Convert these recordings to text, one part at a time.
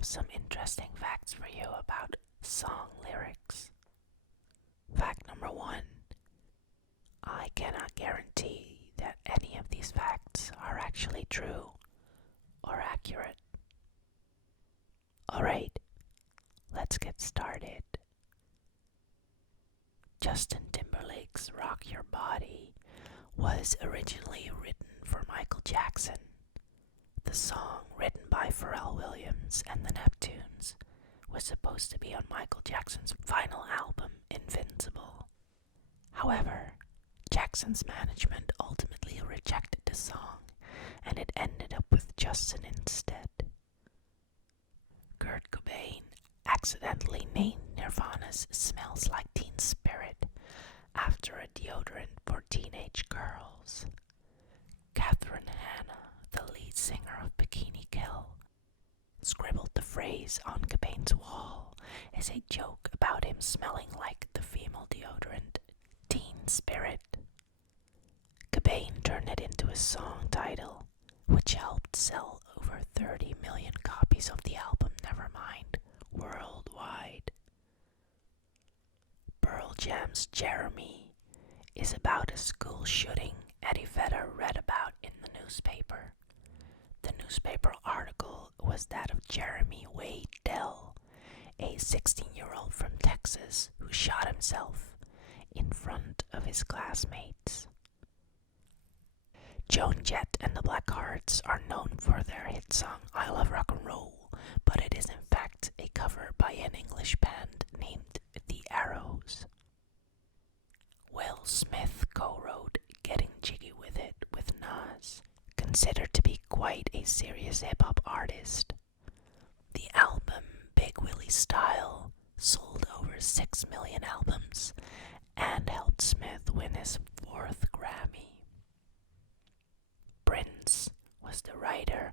have some interesting facts for you about song lyrics. Fact number 1. I cannot guarantee that any of these facts are actually true or accurate. Alright, let's get started. Justin Timberlake's Rock Your Body was originally written for Michael Jackson. The song, written by Pharrell Williams and the Neptunes, was supposed to be on Michael Jackson's final album, Invincible. However, Jackson's management ultimately rejected the song, and it ended up with Justin instead. Kurt Cobain accidentally named Nirvana's Smells Like Teen Spirit after a deodorant for teenage girls. Catherine Hanna, the lead singer of Bikini Kill, scribbled the phrase on Cobain's wall as a joke about him smelling like the female deodorant Teen Spirit. Cobain turned it into a song title, which helped sell over 30 million copies of the album Nevermind worldwide. Pearl Jam's Jeremy is about a school shooting Eddie Vedder read about in the newspaper. The newspaper article was that of Jeremy Wade Dell, a 16-year-old from Texas who shot himself in front of his classmates. Joan Jett and the Blackhearts are known for their hit song I Love Rock and Roll, but it is in fact a cover by an English band named The Arrows. Will Smith co-wrote Getting Jiggy With It with Nas, considered to be quite a serious hip-hop artist. The album Big Willie Style sold over 6 million albums and helped Smith win his 4th Grammy. Prince was the writer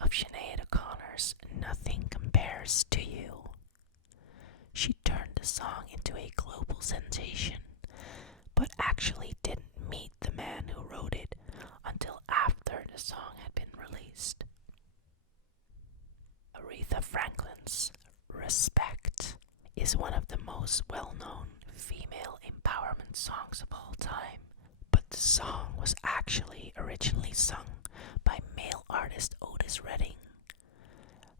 of Sinead O'Connor's Nothing Compares to You. She turned the song into a global sensation, but actually didn't meet the man who wrote it until after the song had been released. Aretha Franklin's Respect is one of the most well-known female empowerment songs of all time, but the song was actually originally sung by male artist Otis Redding.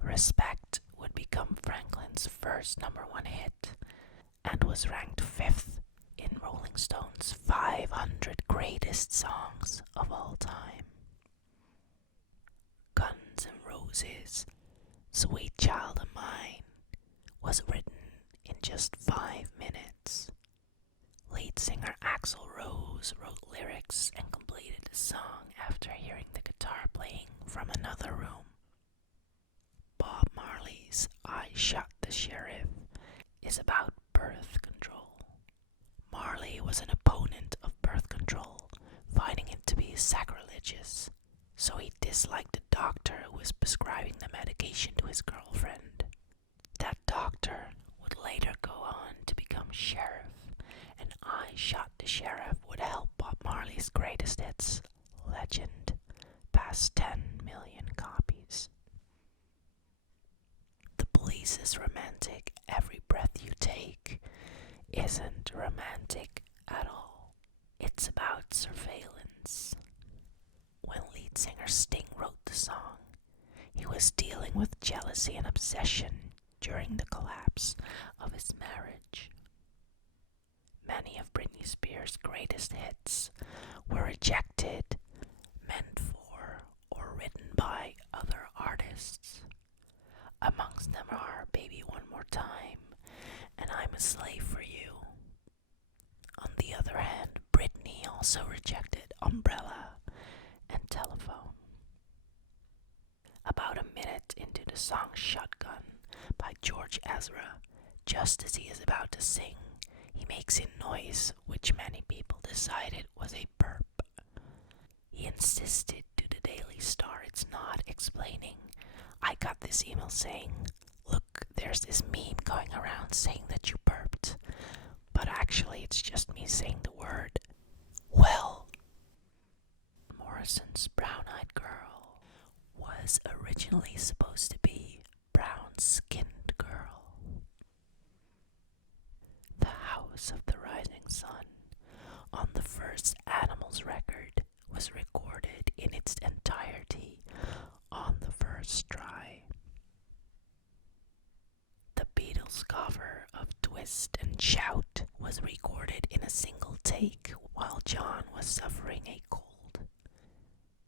Respect would become Franklin's first #1 hit and was ranked 5th in Rolling Stone's 500 greatest songs of all time. Guns N' Roses' Sweet Child of Mine was written in just 5 minutes. Lead singer Axl Rose wrote lyrics and completed the song after hearing the guitar playing from another room. Bob Marley's I Shot the Sheriff is about birth control. Marley was an opponent of birth control, finding it to be sacrilegious, so he disliked the doctor who was prescribing the medication to his girlfriend. That doctor would later go on to become sheriff, and I Shot the Sheriff would help Bob Marley's greatest hits, Legend, pass 10 million copies. The Police's romantic Every Breath You Take isn't romantic at all. It's about surveillance. When lead singer Sting wrote the song, he was dealing with jealousy and obsession during the collapse of his marriage. Many of Britney Spears' greatest hits were rejected, meant for, or written by other artists. Amongst them are Baby One More Time and I'm a Slave for You. On the other hand, Britney also rejected Umbrella and Telephone. About a minute into the song Shotgun by George Ezra, just as he is about to sing, he makes a noise which many people decided was a burp. He insisted to the Daily Star it's not, explaining, I got this email saying, look, there's this meme going around saying that you burped, but actually it's just me saying the word, well. Morrison's Brown Eyed Girl was originally supposed to be Brown brown-skinned girl. The House of the Rising Sun, on the first Animals record, was recorded in its entirety on the first try. The Beatles' cover of Twist and Shout was recorded in a single take while John was suffering a cold.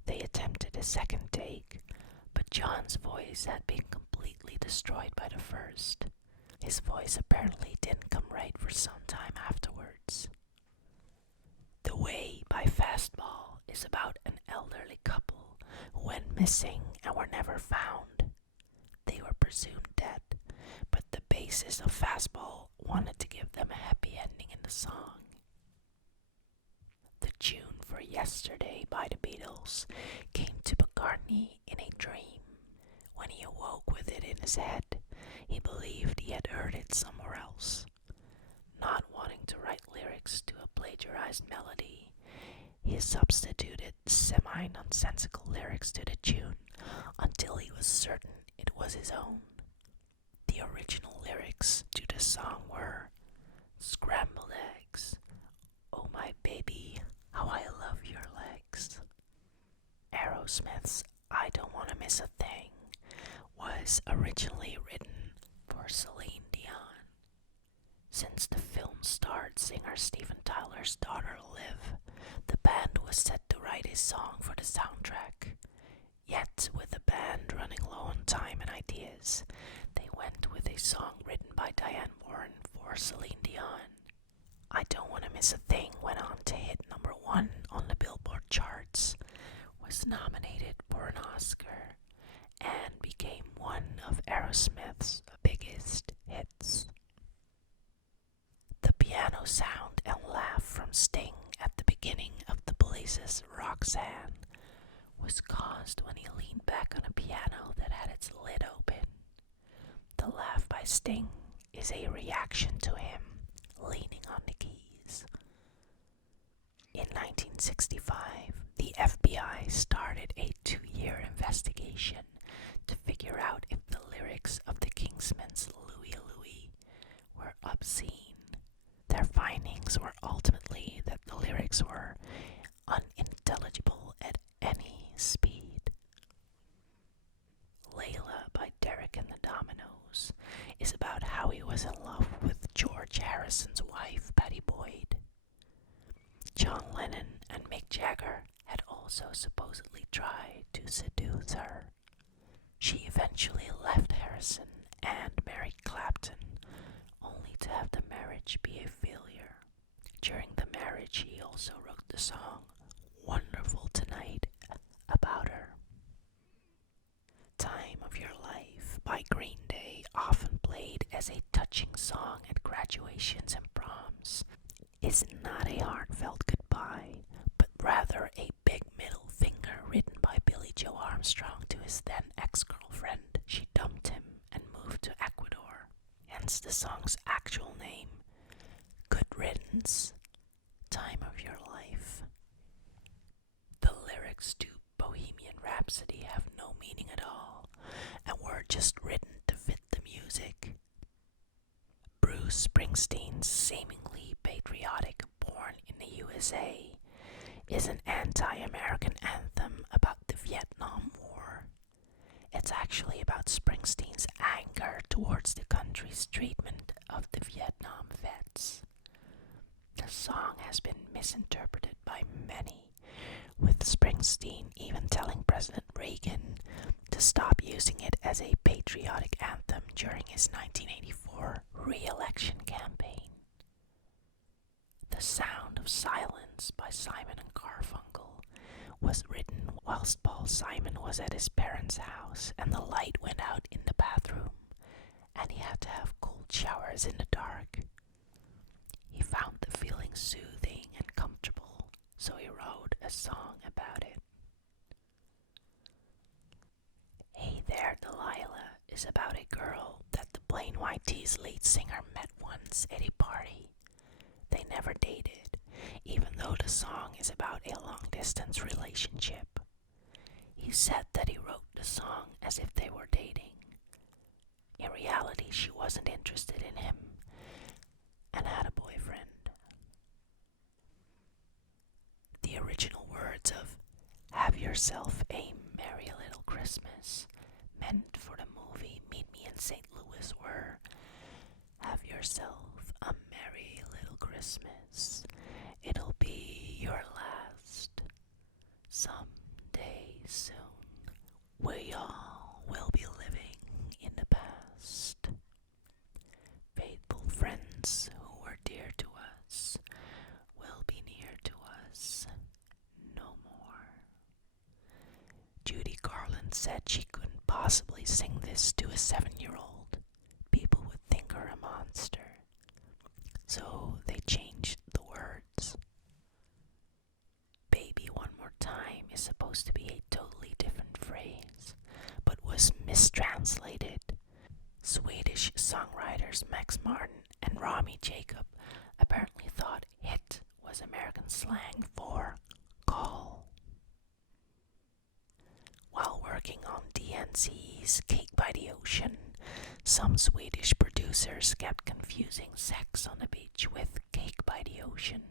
They attempted a second take, but John's voice had been completely destroyed by the first. His voice apparently didn't come right for some time afterwards. The Way by Fastball is about an elderly couple who went missing and were never found. They were presumed dead, but the bassist of Fastball wanted to give them a happy ending in the song. The tune for Yesterday by the Beatles came to McCartney in a dream. When he awoke with it in his head, he believed he had heard it somewhere else. Not wanting to write lyrics to a plagiarized melody, he substituted semi-nonsensical lyrics to the tune until he was certain it was his own. The original lyrics to the song were "Scrambled eggs, oh my baby, how I love your legs." Aerosmith's "I Don't Wanna Miss a Thing" was originally written for Celine Dion. Since the film starred singer Steven Tyler's daughter Liv, the band was set to write a song for the soundtrack. Yet, with the band running low on time and ideas, they went with a song written by Diane Warren for Celine Dion. "I Don't Wanna Miss a Thing" went on to hit number 1 on the Billboard charts, was nominated for an Oscar, and became one of Aerosmith's biggest hits. The piano sound and laugh from Sting at the beginning of the Police's Roxanne was caused when he leaned back on a piano that had its lid open. The laugh by Sting is a reaction to him leaning on the keys. In 1965, the FBI started a 2-year investigation to figure out if the lyrics of the Kingsmen's Louie Louie were obscene. Their findings were ultimately that the lyrics were unintelligible at any speed. Layla by Derek and the Dominoes is about how he was in love with George Harrison's wife, Pattie Boyd. John Lennon and Mick Jagger had also supposedly tried to seduce her. She eventually left Harrison and married Clapton, only to have the marriage be a failure. During the marriage, he also wrote the song "Wonderful Tonight" about her. "Time of Your Life" by Green Day, often played as a touching song at graduations and proms, is not a heartfelt goodbye, but rather a big middle finger written by Billy Joe Armstrong to his then ex-girlfriend. She dumped him and moved to Ecuador, hence the song's actual name. Good riddance, time of your life. The lyrics to Bohemian Rhapsody have no meaning at all, and were just written to fit the music. Bruce Springsteen's seemingly patriotic "Born in the USA" is an anti-American anthem about the Vietnam War. It's actually about Springsteen's anger towards the country's treatment of the Vietnam vets. The song has been misinterpreted by many, with Springsteen even telling President Reagan to stop using it as a patriotic anthem during his 1984 re-election campaign. The Sound of Silence by Simon and Garfunkel was written whilst Paul Simon was at his parents' house and the light went out in the bathroom, and he had to have cold showers in the dark. He found the feeling soothing and comfortable, so he wrote a song about it. Hey There Delilah is about a girl that the Plain White T's lead singer met once at a party. They never dated, even though the song is about a long-distance relationship. He said that he wrote the song as if they were dating. reality she wasn't interested in him and had a boyfriend. The original words of "Have Yourself a Merry Little Christmas," meant for the movie Meet Me in St. Louis, were "Have yourself a merry little Christmas. It'll be your last. Someday soon, we all will be living in the past. Faithful friends who were dear to us will be near to us no more." Judy Garland said she couldn't possibly sing this to a 7-year-old. People would think her a monster. So they changed the words. "Baby One More Time" is supposed to be a totally different phrase, but was mistranslated. Swedish songwriters Max Martin and Rami Jacob apparently thought "hit" was American slang for call. While working on DNC's Cake by the Ocean, some Swedish producers kept confusing sex on the beach with cake by the ocean.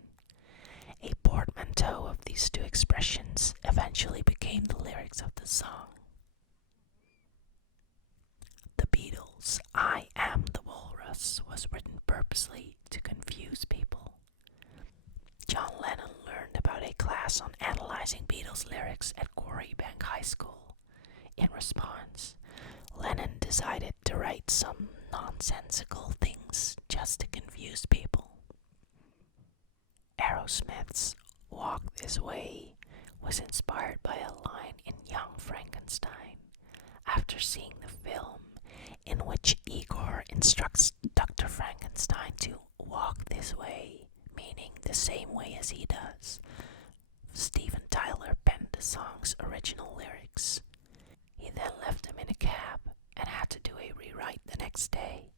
A portmanteau of these two expressions eventually became the lyrics of the song. The Beatles' "I Am the Walrus" was written purposely to confuse people. John Lennon learned about a class on analyzing Beatles lyrics at Quarrybank High School. In response, Lennon decided to write some nonsensical things just to confuse people. Aerosmith's "Walk This Way" was inspired by a line in Young Frankenstein after seeing the film, in which Igor instructs Dr. Frankenstein to walk this way, meaning the same way as he does. Steven Tyler penned the song's original lyrics. He then left him in a cab and had to do a rewrite the next day.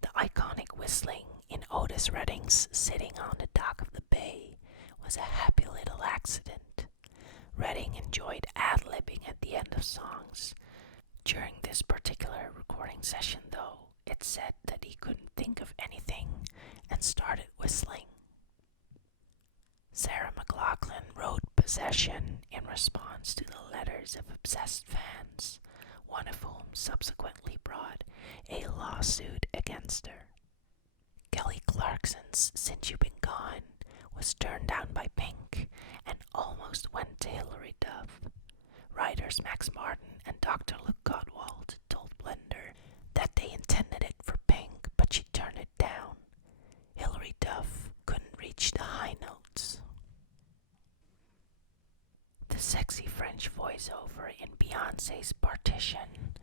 The iconic whistling in Otis Redding's "Sitting on the Dock of the Bay" was a happy little accident. Redding enjoyed ad-libbing at the end of songs. During this particular recording session, though, it said that he couldn't think of anything and started whistling. Sarah McLachlan wrote "Possession" in response to the letters of obsessed fans, one of whom subsequently brought a lawsuit against her. Kelly Clarkson's "Since You've Been Gone" was turned down by Pink and almost went to Hilary Duff. Writers Max Martin and Dr. Luke Gottwald told Blender that they intended it for Pink, but she turned it down. Hilary Duff couldn't reach the high notes. The sexy French voiceover in Beyoncé's "Partition"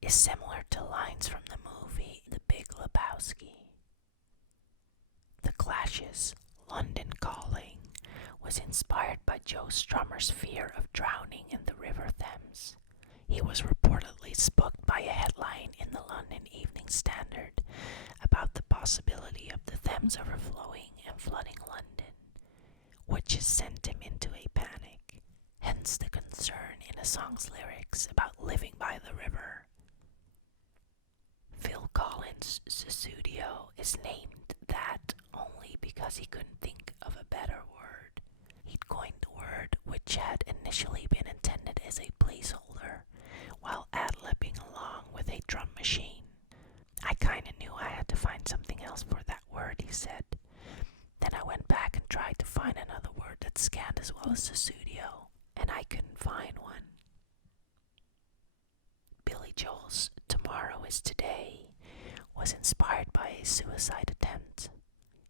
is similar to lines from the movie The Big Lebowski. The Clash's "London Calling" was inspired by Joe Strummer's fear of drowning in the River Thames. He was reportedly spooked by a headline in the London Evening Standard about the possibility of the Thames overflowing and flooding London, which has sent him into a panic, hence the concern in the song's lyrics about living by the river. Phil Collins' "Sussudio" is named that only because he couldn't think of a better word. He'd coined the word, which had initially been intended as a placeholder, while ad-libbing along with a drum machine. "I kinda knew I had to find something else for that word," he said. "Then I went back and tried to find another word that scanned as well as Sussudio, and I couldn't find one." Billy Joel's "Tomorrow Is Today" was inspired by a suicide attempt.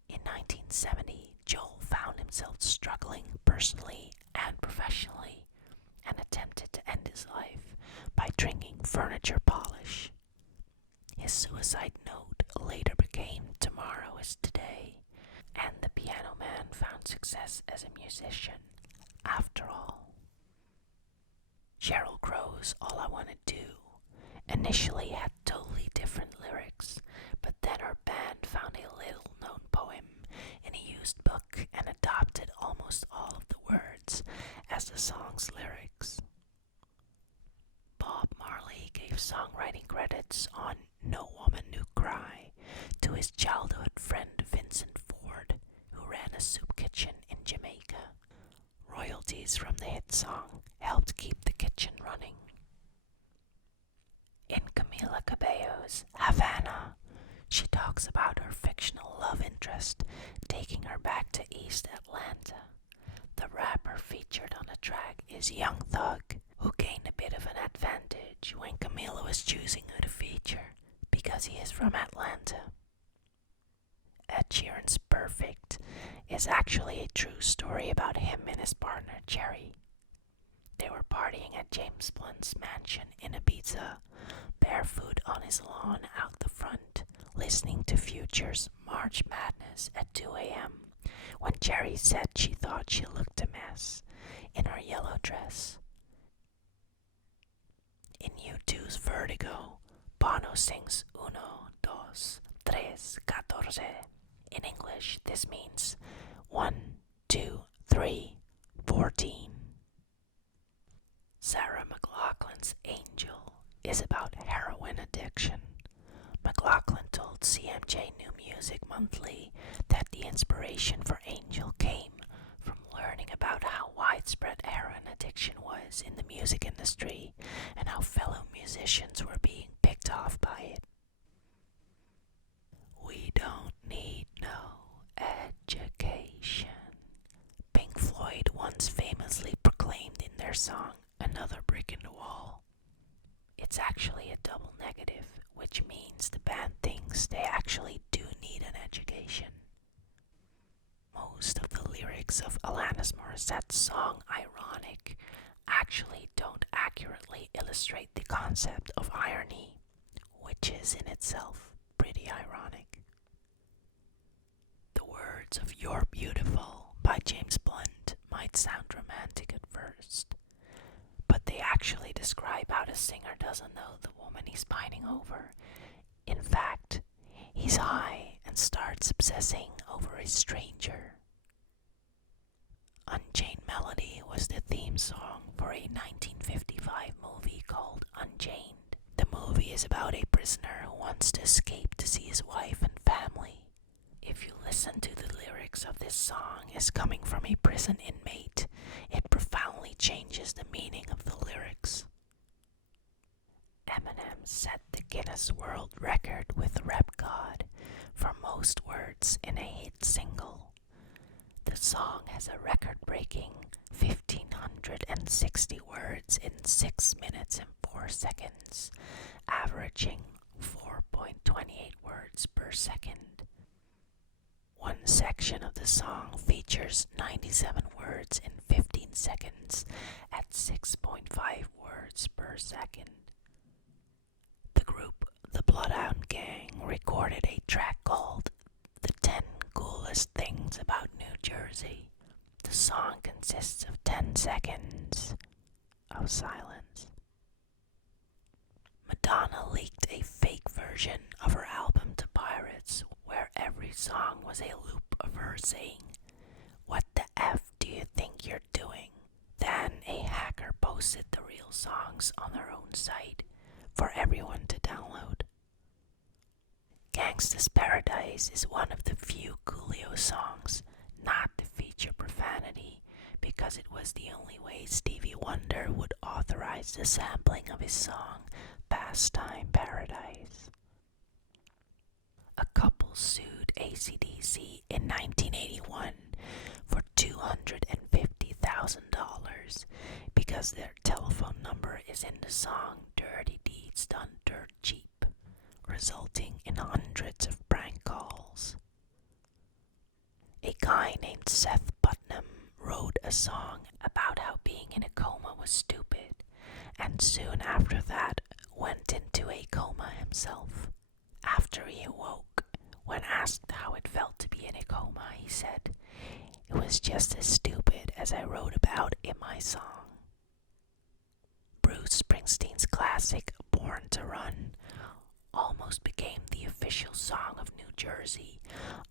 In 1970, Joel found himself struggling personally and professionally and attempted to end his life by drinking furniture polish. His suicide note later became "Tomorrow Is Today," and the Piano Man found success as a musician after all. Sheryl Crow's "All I Wanna Do" initially had totally different lyrics, but then her band found a little-known poem in a used book and adopted almost all of the words as the song's lyrics. Bob Marley gave songwriting credits on No Woman No Cry to his childhood friend Vincent Ford, who ran a soup kitchen in Jamaica. Royalties from the hit song helped keep the kitchen running. In Camila Cabello's Havana, she talks about her fictional love interest taking her back to East Atlanta. The rapper featured on the track is Young Thug, who gained a bit of an advantage when Camila was choosing who to feature because he is from Atlanta. Ed Sheeran's Perfect is actually a true story about him and his partner Cherry. They were partying at James Blunt's mansion in Ibiza, barefoot on his lawn out the front, listening to Future's March Madness at 2 a.m. when Cherry said she thought she looked a mess in her yellow dress. In U2's Vertigo, Bono sings uno, dos, tres, catorce. In English, this means 1, 2, 3, 14. Sarah McLachlan's Angel is about heroin addiction. McLachlan told CMJ New Music Monthly that the inspiration for Angel came from learning about how widespread heroin addiction was in the music industry and how fellow musicians were being picked off by it. We don't need no education, Pink Floyd once famously proclaimed in their song Another Brick in the Wall. It's actually a double negative, which means the band thinks they actually do need an education. Most of the lyrics of Alanis Morissette's song Ironic actually don't accurately illustrate the concept of irony, which is in itself pretty ironic. The words of You're Beautiful by James Blunt might sound romantic at first, but they actually describe how the singer doesn't know the woman he's pining over. In fact, he's high and starts obsessing over a stranger. Unchained Melody was the theme song for a 1955 movie called Unchained. The movie is about a prisoner who wants to escape to see his wife and family. If you listen to the lyrics of this song as coming from a prison inmate, it profoundly changes the meaning of the lyrics. Eminem set the Guinness World Record with Rap God for most words in a hit single. The song has a record-breaking 1,560 words in 6 minutes and 4 seconds, averaging 4.28 words per second. One section of the song features 97 words in 15 seconds at 6.5 words per second. The group The Bloodhound Gang recorded a track called The 10 Coolest Things About New Jersey. The song consists of 10 seconds of silence. Madonna leaked a fake version of her album to pirates where every song was a loop of her saying, "What the F do you think you're doing?" Then a hacker posted the real songs on their own site for everyone to download. Gangsta's Paradise is one of the few Coolio songs not to feature profanity because it was the only way Stevie Wonder would authorize the sampling of his song Pastime Paradise. A couple sued AC/DC in 1981 for $250,000 because their telephone number is in the song Dirty Deeds Done Dirt Cheap, resulting in hundreds of prank calls. A guy named Seth Putnam wrote a song about how being in a coma was stupid, and soon after that went into a coma himself. After he awoke, when asked how it felt to be in a coma, he said, "It was just as stupid as I wrote about in my song." Bruce Springsteen's classic Born to Run almost became the official song of New Jersey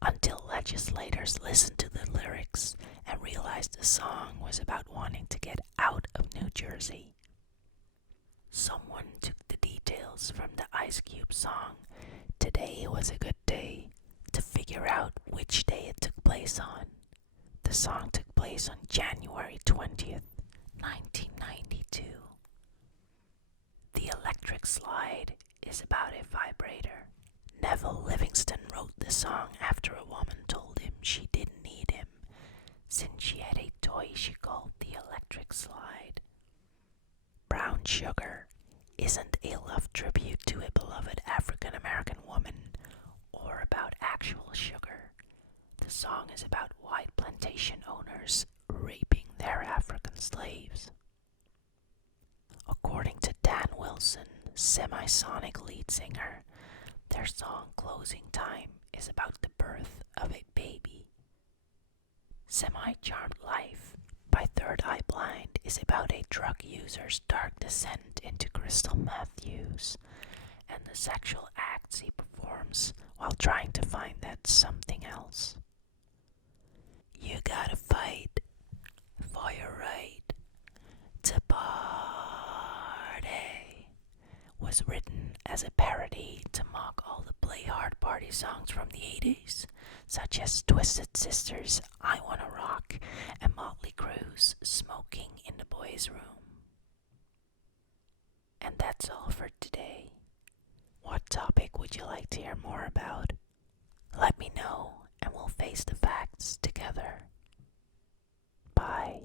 until legislators listened to the lyrics and realized the song was about wanting to get out of New Jersey. Someone took the details from the Ice Cube song Today Was a Good Day to figure out which day it took place on. The song took place on January 20th, 1992. The Electric Slide is about a vibrator. Neville Livingston wrote the song after a woman told him she didn't need him, since she had a toy she called the Electric Slide. Brown Sugar isn't a love tribute to a beloved African-American woman or about actual sugar. The song is about white plantation owners raping their African slaves. According to Dan Wilson, Semisonic lead singer, their song Closing Time is about the birth of a baby. Semi-Charmed Life by Third Eye Blind is about a drug user's dark descent into crystal meth use and the sexual acts he performs while trying to find that something else. You Gotta Fight for Your Right to Party was written as a parody to mock all the play hard party songs from the 80s, such as Twisted Sister's I Wanna Rock and Motley Crue's Smoking in the Boys' Room. And that's all for today. What topic would you like to hear more about? Let me know and we'll face the facts together. Bye.